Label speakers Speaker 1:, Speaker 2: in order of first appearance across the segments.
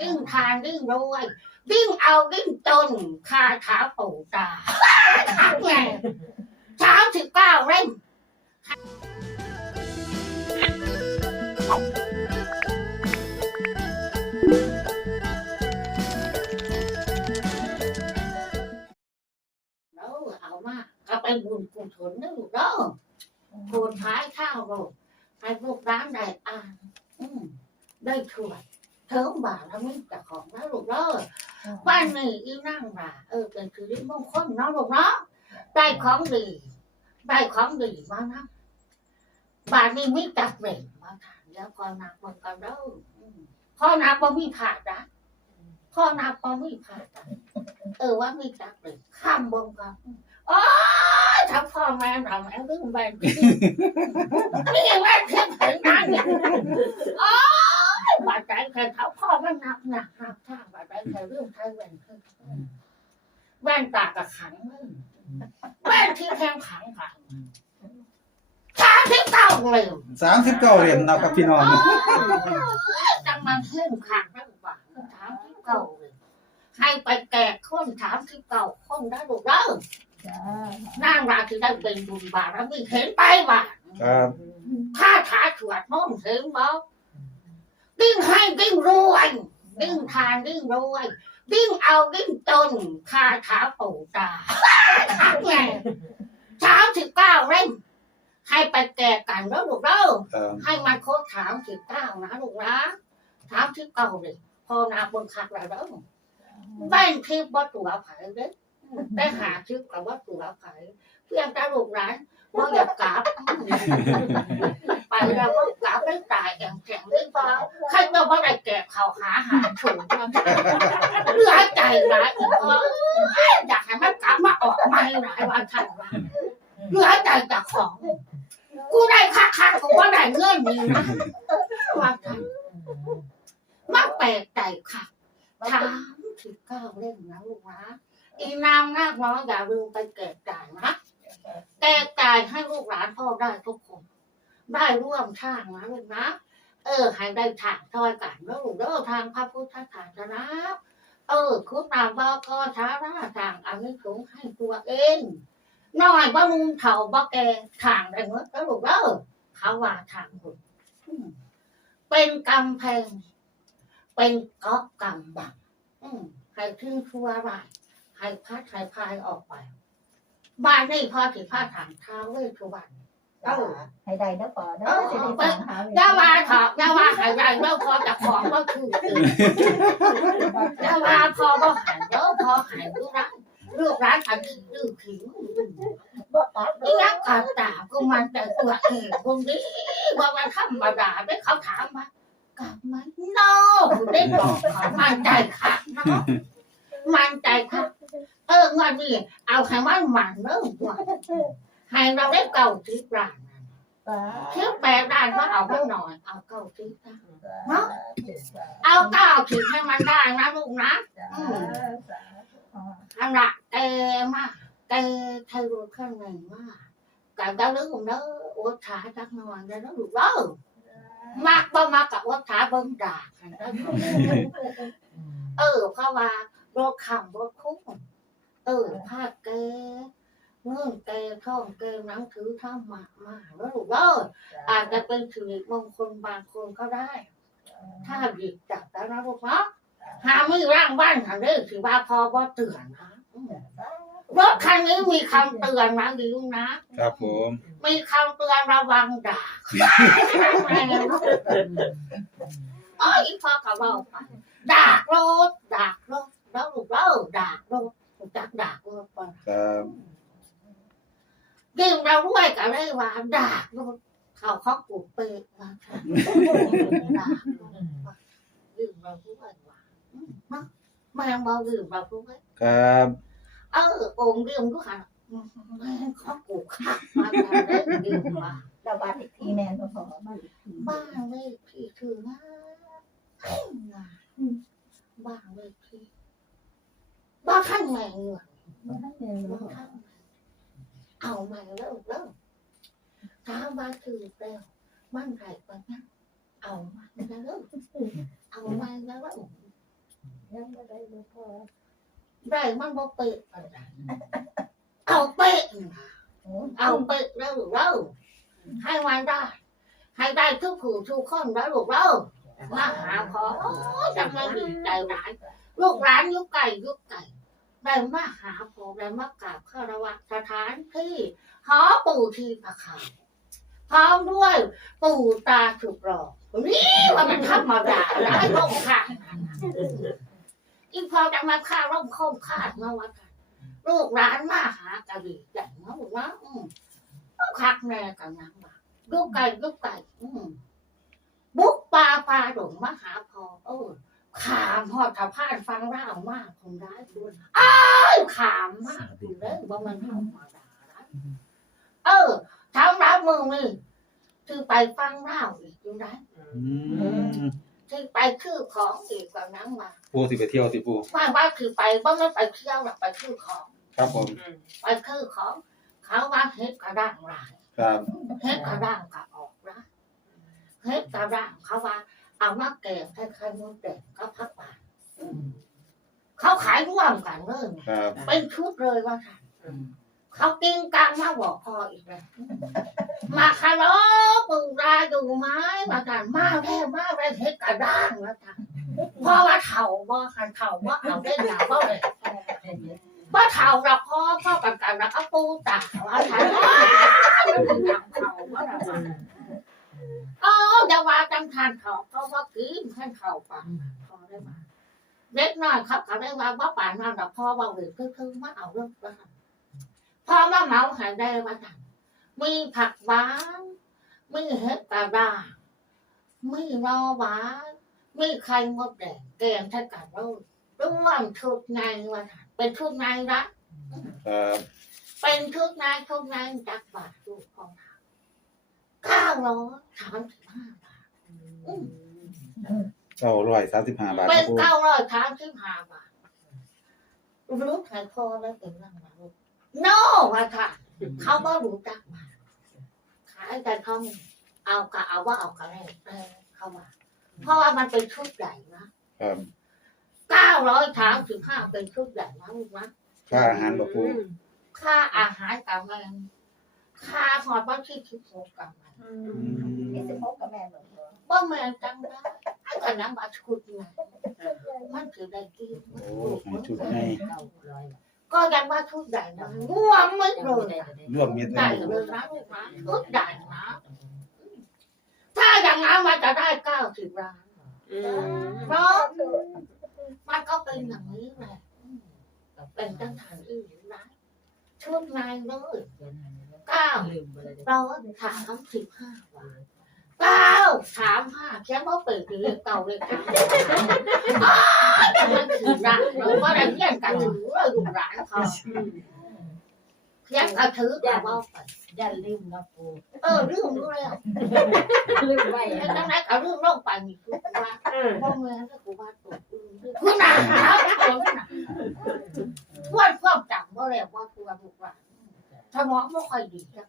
Speaker 1: ดิ้งทานดิ้งรวยดิ้งเอาดิ้งจนคาถาปู่ตาทักไงสามสิบเก้าเล่มแล้วเอามาก็ไปบุญกุศลนะลูกเด้อโคนท้ายข้าวโรดให้ลูกร้านได้อ่านอืมได้ช่วย เทิมบ่าแล้วไม่จะของนะลูกเด้อบ้านนี้อีนั่งบ่าเออเป็นคือริมงคลเนาะลูกเนาะได้ของดีได้ของดีมานะบ้านนี้มีจักเร่งมาทานแล้วพอนักบนกันเด้ออืมพ่อนักบ่มีผ่าดนะพ่อนักบ่มีผ่าดนะเออว่ามีจักเร่งข้ามบนกันโอ้ยถ้าพ่อแม่เราแม่เรื่องบ้านที่นี่ยังไม่เทียบถึงนั่นเนี่ย โอ้ยบาดใจแค่เขาพ่อมันหนักหนักหนักท่าบาดใจแค่เรื่องไทยแว่นขึ้นแว่นตากระขังเลยแว่นที่แทงขังค่ะชาที่เก่าเลย
Speaker 2: สามสิบ เก้าเหรียญนะครับพี่น้อง
Speaker 1: จังมันเข้มขังได้กว่าถามที่เก่าเลยให้ไปแก่คนถามที่เก่าคนได้ลูกเด้อนั่งราที่ได้เป็นบุญบารมีเห็นไปว่า
Speaker 2: ครับ
Speaker 1: ข้าถาสวดมนต์ถึงบอกดิ้งให้ดิ้งรวยดิ้งทานดิ้งรวยดิ้งเอาดิ้งจนคาถาปู่ตาทักไงสามสิบเก้าเล่ม ให้ไปแก่กันแล้วลูกเด้อ
Speaker 2: ครับ
Speaker 1: ให้มันครบสามสิบเก้านะลูกนะสามสิบเก้าเลยพอนาบนคักแล้วเด้อแบ่งทิพย์วัตถุอาภัยเด้อได้หาทิพย์กับวัตถุอาภัยเพื่อนตาลูกร้านว่าอยากกลับไปแล้วก็กลับได้ตายแข็งแข็งได้เปล่าใครก็ว่าได้แก่เขาหาหาถูกเหลือใจร้ายอีกว่าอยากให้มันกลับมาออกไม่หลายวันทันวันเหลือใจจากของ กูได้ค่าค่ากูว่าได้เงินนี่นะว่าทันมาแปลกใจค่ะถามถึงเก้าเล่มนะลูกนะอีนางนาคน้อยอย่าลืมไปแก่จ่ายนะแก่จ่ายให้ลูกหลานพ่อได้ทุกคน ได้ร่วมทางนะลูกนะ เออให้ได้ทางทอยกันแล้วลูกเด้อทางพระพุทธศาสนาเออคุณตามบอกก็ช้าหน้าทางอันนี้สงให้ตัวเอง น้อยบ่มุงเฒ่าบ่แก่ทางได้หมดแล้วลูกเด้อเขาว่าทางคุณอืมเป็นกำแพง เป็นเกาะกำบังอืมให้ทิ้งชั่วร้ายให้พัดให้พายออกไป บ้านนี่พอถึงผ้าถางเท้าเวชสุวรรณเออ
Speaker 3: ให้ได้นะปอเนาะจะได้ฟังหา
Speaker 1: อย่าว่าเถอะอย่าว่าหายใจเมื่อพอจะของก็คืออย่าว่าพอก็หายเด้อพอหายลูกร้าน ลูกร้านอันนี้ดื้อผิว
Speaker 3: บ่ตัด
Speaker 1: นี่นักการตาก็มันแต่ตัวเองพวกนี้ว่ามันธรรมดาได้เขาถามว่ากลับมาโน่ได้บอกเขามันใจค่ะเนาะมันใจค่ะเออเงินนี่เอาให้มันมันเริ่มกว่าให้เราได้เก่าทิพย์ร้านนั้นเที่ยวแปดด้านก็เอาไม่หน่อยเอาเก้าทิพย์นะเอาเก้าทิพย์ให้มันได้นะลูกนะ ขนาดแกมากแกไทยรู้ข้างในมากกับเจ้าเรื่องของเด้ออดขาจักหน่อยแล้วลูกเด้อมากบ่มากกับอดขาเบิ่งด่ากันเด้อเออเพราะว่าโรคขำโรคคุ้มเออผ้าแกเงื่อนแกท่องแกหนังถือท่าหมากมาแล้วลูกเด้ออาจจะเป็นสิริมงคลบางคนก็ได้ ถ้าหยิบจับแล้วนะลูกเนาะ หาไม่ร่างบ้านหาเรื่องสิว่าพอว่าเตือนนะอืมรถคันนี้มีคำเตือนนะดิวนะ ครับ
Speaker 2: ผม
Speaker 1: มีคำเตือนระวังด่าอ๋ออีพ่อกับเราไปด่ารถด่ารถแล้วลูกเล่าด่ารถจักด่ารถไป
Speaker 2: ครับ
Speaker 1: ยิ่งเราด้วยก็เลยว่าด่ารถเขาเขาปลูกเปรตมาค่ะด่ารถว่ายิ่งเราด้วยว่าอื มเนาะแม่งบอกยิ่งเราด้วย
Speaker 2: ครับ
Speaker 1: เออองค์เรื่องก็ค่ะแม่งเขาปลูกข้าวมาแต่เรื่องเดียวว่า
Speaker 3: ระบาดอีกทีแมนพอพอบ้านอีกที
Speaker 1: บ้านเลขที่คือว่าบ้านเลขที่บ้านข้างในเงิน
Speaker 3: บ้านเมือง
Speaker 1: บ้านข้างในเอามาแล้วแล้วถามว่าคือแล้วมันไรปะนะเอามาแล้วเอามาแล้ว
Speaker 3: ยังไม่ได้บ่พอ
Speaker 1: ได้มันบ่เปะปานใดเอาเปะเอาเปะแล้วเล่าให้มันได้ให้ได้ทุกผู้ทุกคนแล้วลูกเล่ามาหาขอโอ้ยจะมาดีใจร้ายลูกหลานยุกไก่ยุกไก่ได้มาหาพอได้มากราบคารวะสถานที่หอปู่ที่ประคาพร้อมด้วยปู่ตาสุกรอนี่ว่ามันธรรมดาแล้วไอ้พวกข้า อีพอจะมาฆ่าร่มคมคาดมาว่ากันลูกหลานมาหากะดีใจเนาะลูกนะอืมต้องคักแน่กันนังว่าลูกไก่ลูกไก่อืมบุกปลาปลาดงมาหาพอเออขามหอดสะพานฟังร่าวมากคนร้ายด้วยอ้าวขามมากอยู่เลยว่ามันธรรมดานะเออทำรับมือนี่คือไปฟังร่าวอีกอยู่นะ
Speaker 2: อืม
Speaker 1: ที่ไปคือของอีกกว่านั้นมา
Speaker 2: ปูสิไปเที่ยวสิปู
Speaker 1: ว่าว่าคือไปว่าไม่ไปเที่ยวหรอกไปคือของ
Speaker 2: ครับผม
Speaker 1: ไปคือของ เขาว่าเฮ็ดกระด้างหลาย
Speaker 2: ครับ
Speaker 1: เฮ็ดกระด้างกะออกนะเฮ็ดกระด้างเขาว่า เอามาแกงให้ใครมดแดงก็พักบาทเขาขายร่วมกันเลย
Speaker 2: ครับ
Speaker 1: เป็นชุดเลยว่าค่ะ เขากินกลางมาบอกพ่ออีกเลยมาคาร์โลปูราอยู่ไหมมากันมาแท้มาแท้เฮ็ดกระด้างแล้วค่ะพราะว่าเถ่าบ่คันเถ่าบ่เอาได้หนาบ่เลยว่เท่ากับพ่อพ่อกันกันแล้วก็ปูตาว่าถ่ายเป็นอย่างเท่าว่าอะไรอ๋ออย่าว่าจังทานเขาเขาว่ากินให้เขาปังพอได้มาเล็กน้อยครับเขาได้ว่าว่าป่านนั่นแต่พ่อว่าเวทคือคือมาเอาเรื่องว่า พ่อมาเมาหายได้ว่าจังมีผักหวานมีเห็ดกระด้างมีนอหวานมีไข่มดแดงแกงใช้กันแล้วร่วมชุดไงว่าจังเป็นชุดไงนะ
Speaker 2: ครับ
Speaker 1: เป็นชุดนายชุดนายจากบาทลูกของเราเก้าร้อยสามสิบห้าบาท
Speaker 2: เก้าร้อยสามสิบห้าบาทค
Speaker 1: เป็
Speaker 2: รั
Speaker 1: น
Speaker 2: บปู
Speaker 1: เก้าร้อยสามสิบห้าบาทรู้ใครพอแล้วเป็นนั่งมาลูก โน่ว่าค่ะ เขาก็รู้จักมาขายแต่เขาเอากะเอาว่าเอากะแรกเออเขาว่าเพราะว่ามันเป็นชุดใหญ่นะครับเก้าร้อยสามสิบห้าเป็นชุดใหญ่นะลูกนะ
Speaker 2: ค่าอาหารบ่ปู
Speaker 1: ค่าอาหารกับแมงค่าหอดบ้านที่ทิพย์กับแมง
Speaker 2: อื
Speaker 3: ยี่
Speaker 2: ม
Speaker 3: สิบหกกับแม่หนูพอ
Speaker 1: บ่แม่นจังได้ไอ้กันนังบาชุดไงมันคือได้กิน
Speaker 2: โอ้ให้ชุดให้
Speaker 1: ก็ยังว่าชุดใหญ่นะง่วงไม่เลยอะ
Speaker 2: ร่วมเม็ด
Speaker 1: ใหญ่เลยนะลูกนะชุดใหญ่นะถ้าอย่างนั้นมันจะได้เก้าสิบล้านเพราะมันก็เป็นอย่างนี้แหละเป็นตั้งฐานอื่นนะชุดในเลยเก้าร้อยสามสิบห้าบาท เก้าสามห้าเขียนว่าเปิดคือเลขเก่าเลขเก่ามันถือร้านเราก็ได้เรียนกันถือว่าอยู่ร้านเขาเรียนกันถือแต่ว่าไป
Speaker 4: อย่าลืมนะปู
Speaker 1: เออเรื่องรู้แล้ว
Speaker 4: ลืมไว้
Speaker 1: แล้วตั้งแต่เขาเรื่องโลกไปมีคือว่าพ่อแม่ก็กูว่าตัวคือหนาแล้วตัวหนาทวนความจำว่าแล้วว่าตัวถูกว่าสมองไม่ค่อยดีแต่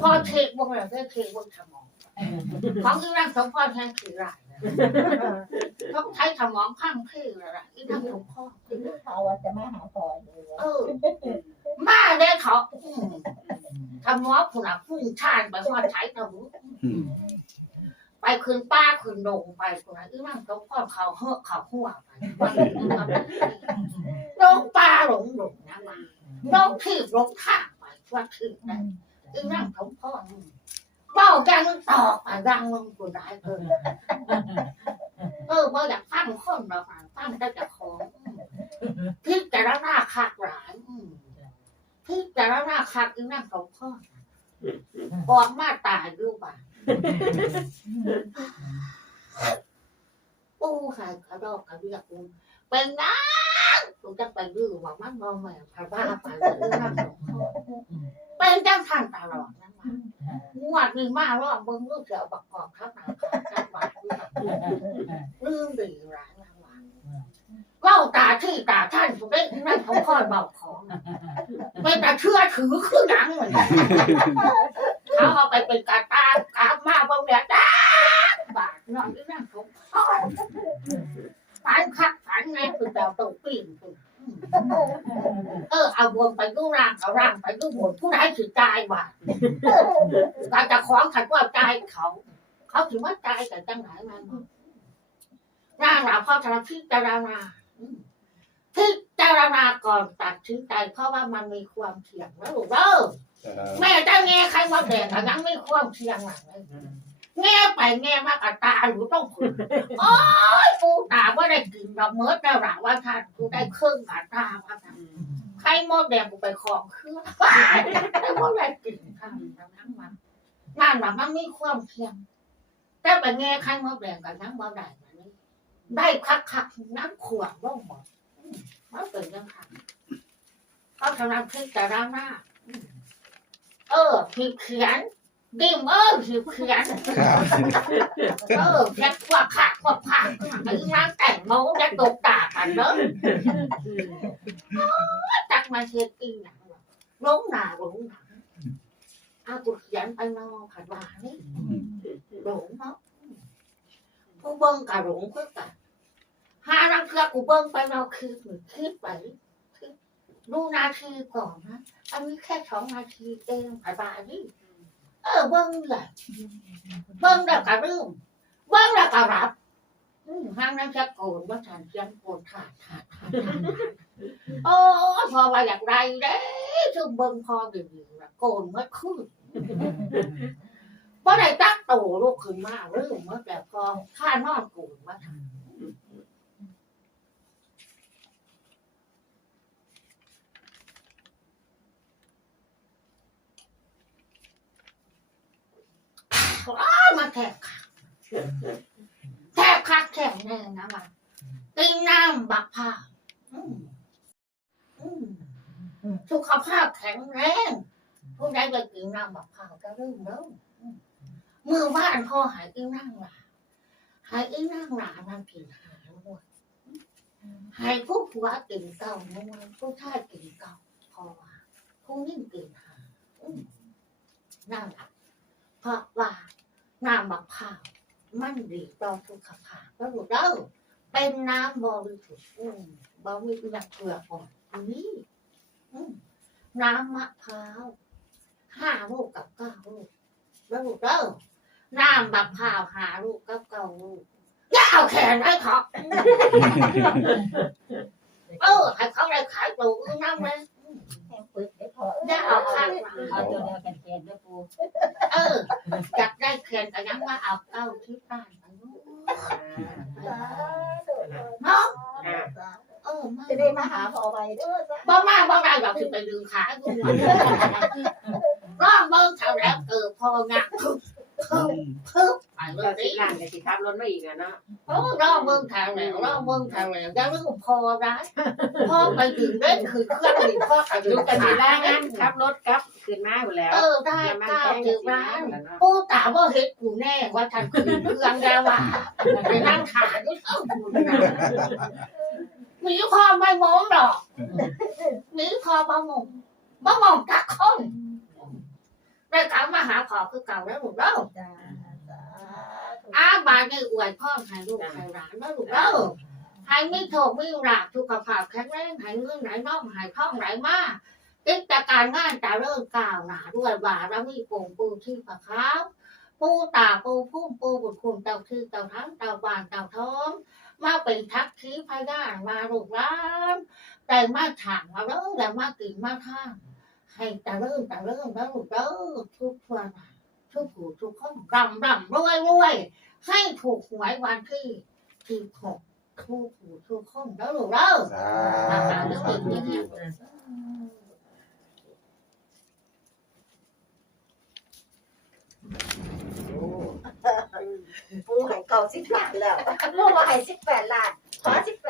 Speaker 1: พอเทคบงแล้วได้เทคบงสมอง ของที่นั่งสมพรแทนคือไรต้องใช้สมองพังเพลอะไรที่นั่งสมพร
Speaker 3: ทีนี้เขาว่าจะมาหาพอดู
Speaker 1: เออมาได้เขาอืมทำหมอผู้หลักผู้ชาญไปหอดใช้ทำ
Speaker 2: อืม
Speaker 1: ไปคืนป้าคืนดงไปคนนั้นอีนั่งต้องพ่อเขาเฮอะเขาหัวไปลงป้าหลงหลงนะมาลงที่ลงข้างไปว่าถึงนะอีนั่งต้องพ่อ เบ้าจังต่อไปดังลงกูได้เกินเออบ่อยากฟังคนเราฟังฟังได้แต่ของพิจารณาคักหลายอืมพี่แต่ละหน้าคักอีนั่งสองพ่อบอกมาตายดูบ่าปูหายกระดอกกระเดียกกูเป็นนังกูจะไปดื้อว่ามันมองแม่พาบ้าไปเลยอีนั่งสองพ่อเป็นจังทันตลอดนั่นมา งวดนี้มารอบเบิ้งลูกเสือประกอบทับหนังขาจังหวัดลืมดีร้ายนะว่าเล่าตาที่ตาท่านกูได้นั่งของพ่อเบาของไม่แต่เชื่อถือคือหนังเหมือนกันเขาเอาไปเป็นกาตากามาบางเนี่ยจ้าบาทนอนที่นั่งสงพ่อฝันคักฝันไงวตรงปีนพุ่น เออเอาบนไปดูร่างเอาร่างไปดูบนผู้ใดถือตายว่ะการจะขอขัดว่าตายเขา เขาถือว่าตายแต่จังไหนมาบอกร่างเราพ่อทำพิจารณาอืมพิจารณาก่อนตัดสินใจเพราะว่ามันมีความเสี่ยงนะลูกเด้อ
Speaker 2: ครับ
Speaker 1: แม่จะแง่ใครมาแดงแต่ยังไม่ความเสี่ยงหลังเลยแง่ไปแง่มากกับตาหนูต้องคุยโอ้ยกูตาว่าได้กินดอกเมิร์ดแล้วหลังว่าท่านกูได้เครื่องกับตาว่าท่าน ใครมดแดงกูไปของเครื่องแต่ว่าได้กินท่านทั้งมันงานแบบมันมีความเสี่ยงแต่ไปแง่ใครมดแดงกับนั่งบ่ได้แบบนี้ได้คักคักน้ำขวดร่องหมดมันเป็นยังไงเขาทำงานพิจารณางหน้าเออผิดเขียนดิมเออผิดเขียนเออแค่ขวาขาขวาขาไอ้นางแต่งโม้แค่ตกตากันเนอะ มาเชียร์กินหนังล้มหนาล้มหนังอากูเขียนไปนอนผัดว่านี่หลงเนาะกูเบิ้งกับหลงก็กันหานังเคือกูเบิ้งไปนอนคือหรือคิดไปดูนาทีก่อนนะ อันนี้แค่สองนาทีเองผัดว่านี่เออเบิ้งเลยเบิ้งแล้วก็ลืมเบิ้งแล้วก็รับ ห้างนั้นจะโกนว่าฉันเขียนโกนขาดขาดขาดขาดโอ้พอว่าอย่างไรเด้ซึ่เบิ้งพอดีๆนะโกนเมื่อคืนเพราะได้ตั้งโตลูกขึ้นมาลืมเมื่อแต่พอข้านอนโกนว่าฉันมาแทบาแทบคักแทบแน่นะมันกินน้ำบักผ้าสุขภาพแข็งแรงผู้ใดไปกินน้ำบักผ้าก็เริ่มเริ่มมือว่านพ่อหายกินนั่งหลาหายกินนั่งหลานั่งกินหาด้วยหายผู้ผัวกินเก่าน้อผู้ชายกินเก่าพอว่าผู้ยิ่งกินหาอืมนั่นแหละเพราะว่าน้ำบักผ้า มันดีต่อสุขภาพแล้วลูกเด้อเป็นน้ำบริสุทธิ์บริสุทธิ์อย่างเปลือกอ่อนนนี้อืมน้ำมะพร้าวห้าลูกกับเก้าลูกแล้วลูกเด้อน้ำมะพร้าวห้าลูกกับเก้าลูกอย่าเอาแขนไว้เขาเออให้เขาได้ขายตัวอื่นน้ำเลย
Speaker 3: อ
Speaker 1: ย่าเอาข้าง
Speaker 4: เอาตัวเดียวกันเขียนด้วยปู
Speaker 1: เออ อยากได้แขนแต่ยังว่าเอาเก้าที่บ้านไปลูกเนาะเออมา
Speaker 3: จะได้มาหาพอไปเด้อจ้ะ
Speaker 1: บ่มาบ่ได้หรอกคือไปดึงขากูร้องเบิ่งเท่าแล้วเออพองะพึบพึบพึบ ไปเล
Speaker 5: เรา
Speaker 1: ย
Speaker 5: สิ
Speaker 1: นี่
Speaker 5: หลานกับสิครับรถมาอีกอะเนาะ
Speaker 1: โอ้ร้องเบิ่งเท่าแล้วร้องเบิ่งเท่าแล้วอย่าลืมพอได้พอไปดึงเล่นคือเครื่องดึงพ่อไปดึ
Speaker 5: ลู
Speaker 1: ง
Speaker 5: กกับสิ
Speaker 1: ขา
Speaker 5: ลางานครับรถครับขึ้นมาอยู่แล้ว
Speaker 1: เออได้
Speaker 5: มัน
Speaker 1: เก้า
Speaker 5: แจ้ง
Speaker 1: สิ
Speaker 5: สิ
Speaker 1: บล้า
Speaker 5: ล้านนแล้วเนาะ
Speaker 1: ปูตาบ่เฮ็ดกูแน่ว่าฉันคือเครื่องยาว่าไปนั่งขาอยู่เอ้ากูนะมีพอไม่มองหรอกมีพอบ่มองบ่มองจักคนได้กลับมาหาขอคือเก่าแล้วลูกเด้อ
Speaker 3: จ้าสาธุ
Speaker 1: อาบานนี่อวยพ่อให้ลูกให้หลานแล้วลูกเด้อให้มีโชคมีลาภสุขภาพแข็งแรงให้เงินไหลน้องให้ท่องไหลมากิจการงานจะเริ่มก้าวหนาด้วยบารมีปู่ปู่ที่พระเขาปูตาปูพุ่มปูบุญคุณเจ้าที่เจ้าทั้งเจ้าบานเจ้าท้องมาเป็นทักทีพยานมาลูกหลานแต่มาถางมาเริ่มแต่มากินมาท่างให้จะเริ่มจะเริ่มแล้วลูกเด้อทุกทวน ทุกผู้ทุกคนรำรำรวยรวยให้ถูกหวยวันที่ที่หกทุกผู้ทุกคนแล้วลูกเด้อ
Speaker 2: สาธุสาธุ
Speaker 3: ปูให้เก่าสิบล้านแล้วลูกว่าให้สิบแปดล้านขอสิบแปด